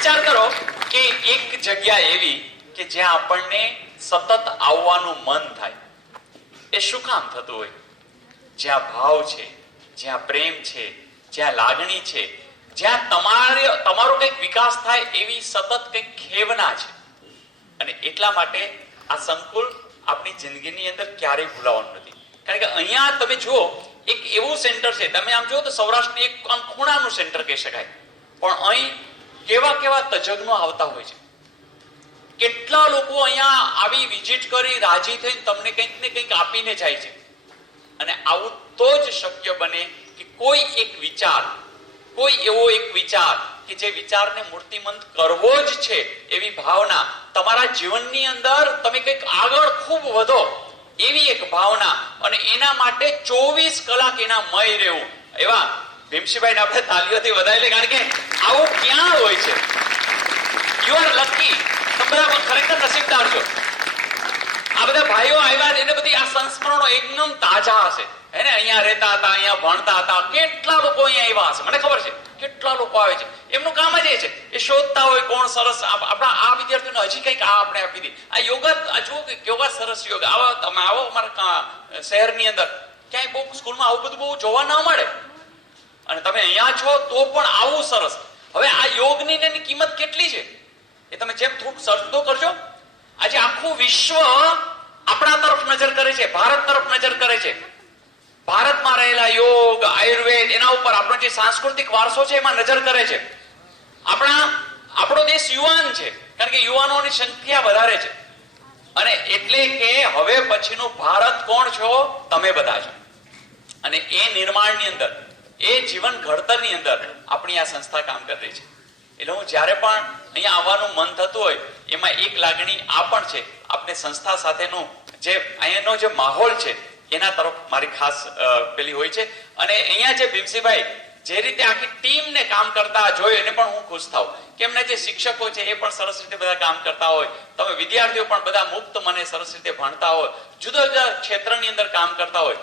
વિચાર કરો કે એક જગ્યા એવી કે જ્યાં આપણને સતત આવવાનું મન થાય. એ શું કામ થતું હોય? જ્યાં ભાવ છે, જ્યાં પ્રેમ છે, જ્યાં લાગણી છે, જ્યાં તમારો કંઈક વિકાસ થાય એવી સતત કંઈક ખેવના છે. અને એટલા માટે આ સંકુલ આપણી જિંદગીની અંદર ક્યારેય ભૂલાવાનું નથી. કારણ કે અહીંયા તમે જુઓ, એક એવું સેન્ટર છે, તમે આમ જુઓ તો સૌરાષ્ટ્રની એક આમ ખૂણાનું સેન્ટર કહી શકાય, પણ અહીં કેવા કેવા તજજ્ઞો આવતા હોય છે. કેટલા લોકો અહીંયા આવી વિઝિટ કરી રાજી થઈને તમને કંઈક ને કંઈક આપીને જાય છે. અને આવું તો જ શક્ય બને કે કોઈ એક વિચાર, કોઈ એવો એક વિચાર કે જે વિચારને મૂર્તિમંત કરવો જ છે એવી ભાવના તમારા જીવનની અંદર તમે કંઈક આગળ ખૂબ વધો એવી એક ભાવના, અને એના માટે 24 કલાક એના મય રહેવું. એવા ભીમસિંહભાઈને આપણે તાલીઓથી વધાવી લઈએ, કારણ કે આવું ક્યાં હોય છે. You are lucky. તમે ખરેખર નસીબદાર છો. આ બધા ભાઈઓ આવ્યા એટલે બધી આ સંસ્મરણો એકદમ તાજા હશે. એને અહીંયા રહેતા હતા, અહીંયા ભણતા હતા, કેટલા લોકો અહીંયા આવ્યા હશે, મને ખબર છે કેટલા લોકો આવે છે. એમનું કામ જ એ છે, એ શોધતા હોય કોણ સરસ. આપણા આ વિદ્યાર્થીઓને હજી કંઈક આ આપણે આપી દઈએ. આ યોગા, આ જુઓ કે કેવા સરસ યોગ. આવો તમે આવો અમારા શહેરની અંદર, ક્યાંય બહુ સ્કૂલમાં આવું બધું બહુ જોવા ના મળે, અને તમે અહીંયા છો તો પણ આવું સરસ. હવે આ યોગની એની કિંમત કેટલી છે એ તમે જેમ થોડુંક સર્ચ તો કરજો. આજે આખું વિશ્વ આપણા તરફ નજર કરે છે, ભારત તરફ નજર કરે છે. ભારતમાં રહેલા યોગ, આયુર્વેદ, એના ઉપર આપણો જે સાંસ્કૃતિક વારસો છે એમાં નજર કરે છે. આપણો દેશ યુવાન છે, કારણ કે યુવાનોની સંખ્યા વધારે છે. અને એટલે કે હવે પછીનું ભારત કોણ છો? તમે બધા છો. અને એ નિર્માણની અંદર, એ જીવન ઘડતરની અંદર આપણી આ સંસ્થા કામ કરી રહી છે. એટલે હું જ્યારે પણ અહીંયા આવવાનું મન થતું હોય એમાં એક લાગણી આ પણ છે, આપણે સંસ્થા સાથેનું જે અહીંયાનો જે માહોલ છે એના તરફ મારી ખાસ પેલી હોય છે. અને અહીંયા જે ભીમસિંહભાઈ જે રીતે આખી ટીમને કામ કરતા જોઈ એને પણ હું ખુશ થાઉં કે એમના જે શિક્ષકો છે એ પણ સરસ રીતે બધા કામ કરતા હોય, તમે વિદ્યાર્થીઓ પણ બધા મુક્ત મને સરસ રીતે ભણતા હોય, જુદા જુદા ક્ષેત્રની અંદર કામ કરતા હોય.